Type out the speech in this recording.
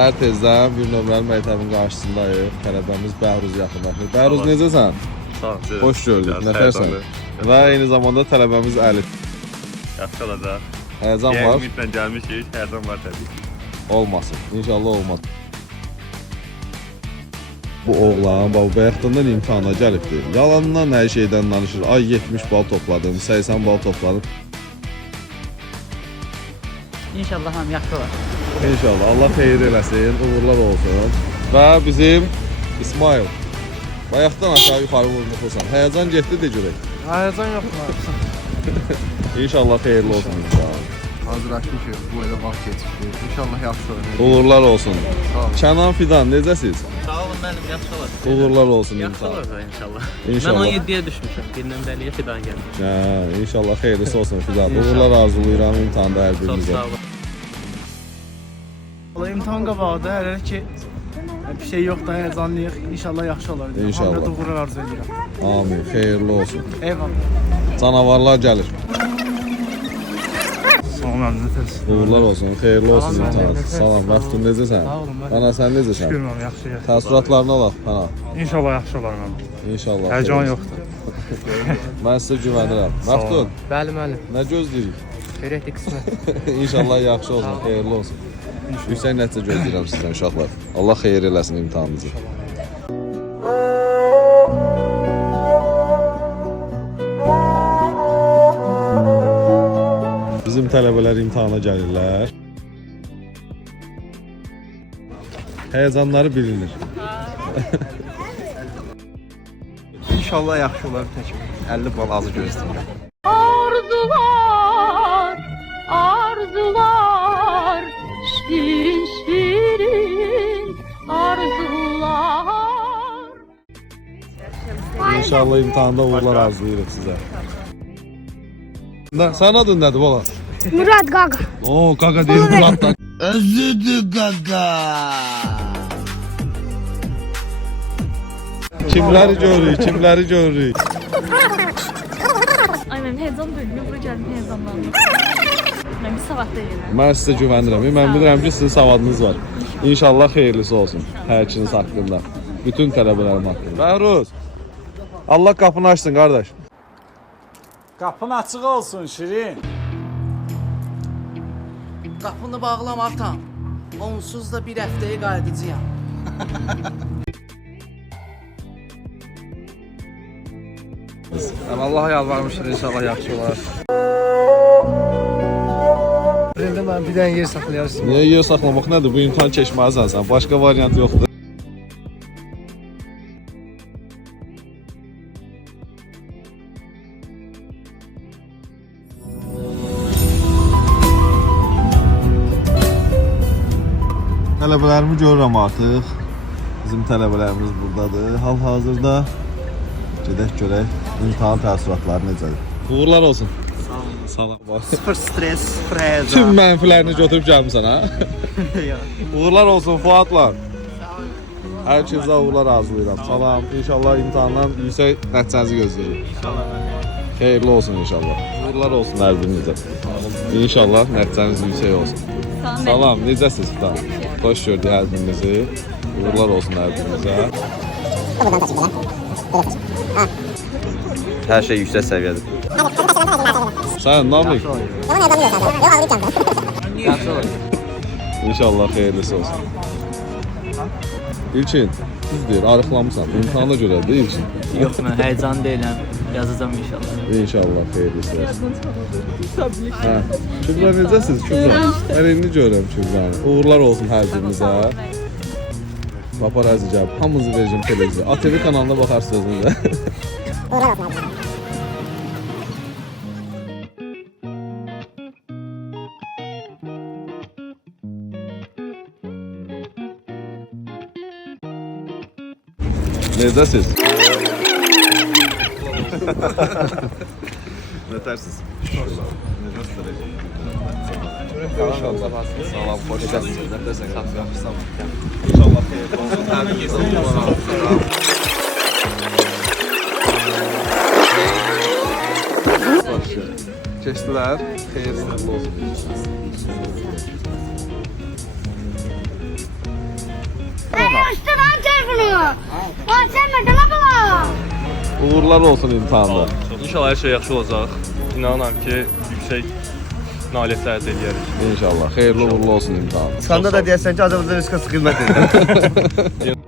Hər tezdən bir nömrəli məktəbin qarşısındayıq. Tələbəmiz Bəhruz yaxınlaşır. Bəhruz necəsən? Sağ ol. Xoş gördük. Nətərsən? Və eyni zamanda tələbəmiz Əli. Yaxşı olacaq. Həyəcan var. Ümidlə gəlmişik, həyəcan var təbii ki. Olmasın. İnşallah olmaz. Bu oğlan bu bayaqdan imtahana gəlibdi. Yalandan hər şeydən danışır. Ay 70 bal topladım, 80 bal topladım. İnşallah ham yaxşı olar. İnşallah Allah xeyir eləsin, uğurlar olsun. Və bizim İsmail. Bayaqdan aşağı yuxarı vurmuşsan. Həyəcan getdi de görək. Həyəcan yoxdur. İnşallah xeyirli olsun inşallah. Hazırlaşmışıq, bu elə vaxt keçibdir. İnşallah yaxşı olur. Uğurlar olsun. Sağ olun. Kənan Fidan, necəsiz? Sağ olun mənim, yaxşı olar. Uğurlar olsun Yaxşı imtahan. olar inşallah. İnşallah. Mən 17-yə düşmüşəm. Bir nömrəliyə fidan gəldim. Hə, inşallah xeyirlisi olsun Fidan. Uğurlar arzulayıram imtahanda hər Çox birinizə. sağ olun. Valla imtahan qabağıdır. Hələ ki bir şey yoxdur, həyəcanlıyıq. İnşallah yaxşı olar. İnşallah. Hamıda uğurlar arzu edirəm. Amin, xeyirli olsun. Eyvallah. Canavarlar gəlir. Sağ olun, nətərsən? Uğurlar olsun, xeyirli olsun Salam, imtahan. mənim, Salam, vaxtın necəsən? Sağ olun, mən- Ana sən necəsən? Şükürəm, yaxşıyıq. Təəssüratlarına bax, ana. İnşallah yaxşı olar mənim. İnşallah. Həyəcan xeyir. yoxdur. Mən sizə güvənirəm. Sağ olun. Vaxtın, Bəli, müəllim. nə gözləyirik? Xeyrətli qismət. İnşallah yaxşı olsun, xeyirli olsun. Yüksək nəticə gözləyirəm sizdən uşaqlar. Allah xeyir eləsin imtahanınızı. Bizim tələbələr imtahana gəlirlər. Həyəcanları bilinir. İnşallah yaxşı olar tək. 50 bal azı gözləyirəm. Arzular, arzular, şirin şirin arzular. İnşallah imtahanda uğurlar arzulayırıq sizə. Sənin adın nədir bala? Murat Gaga. Oo, qaqa deyir Murat da. Özüdür qaqa. Kimləri görürük, kimləri görürük. Ay benim heyecan bölümü buraya geldim heyecanlandım. Ben bir sabah da yedim. Mən sizə güvənirəm. Mən bilirəm ki, sizin savadınız var. İnşallah xeyirlisi olsun hər ikiniz haqqında. Bütün tələbələrim haqqında. Bəhruz, Allah qapını açsın qardaş. Qapın açıq olsun Şirin. Qapını bağlama atam. Onsuz da bir həftəyə qayıdacağam. Allaha yalvarmışıq, inşallah yaxşı olar. İndi mən bir dənə yer saxlayarsın. Niyə yer saxlamaq nədir? Bu imtahan keçməlisən sən. Başqa variant yoxdur. Tələbələrimi görürəm artıq. Bizim tələbələrimiz buradadır. Hal-hazırda gedək görək imtahan təəssüratları necədir. Uğurlar olsun. Sağ olun. Sıfır stres, sıfır həyəcan. Tüm mənfilərini götürüb gəlmisən ha? Uğurlar olsun Fuadlar. Hər ikinizə uğurlar arzulayıram. Salam. İnşallah imtahandan yüksək nəticənizi gözləyirik. Xeyirli olsun inşallah. Uğurlar olsun hər birinizə. İnşallah nəticəniz yüksək olsun. Salam. Necəsiz Fidan? Xoş gördük hər birinizi. Uğurlar olsun hər birinizə. Hər şey yüksək səviyyədir. Sən Namik? İnşallah xeyirlisi olsun. İlkin, düz deyir, arıqlamısan. İmtahana görədir İlkin. Yox, mən həyəcan deyiləm. Yazacağım inşallah. İnşallah xeyirlisi olsun. Hə, Kübra necəsiz Kübra? Mən indi görürəm Kübranı. Uğurlar olsun hər birinizə. Paparazzi gəlib, hamınızı verəcəm televiziya. ATV kanalına baxarsınız özünüzə. Necəsiz? Nətərsiz? İnşallah. Salam, xoş gəlsiniz. Nətərsən? Yaxşısan. İnşallah xeyirli olsun. Hər birinizə uğurlar arzulayıram. Keçdilər. Xeyirli olsun. Lan sen mədələ bala. Uğurlar olsun imtahanda. İnşallah hər şey yaxşı olacaq. İnanıram ki, yüksək nailiyyətlər əldə edərik. İnşallah. Xeyirli uğurlu olsun imtahan. Çıxanda da deyəsən ki, Azərbaycan Respublikası xidmət edir.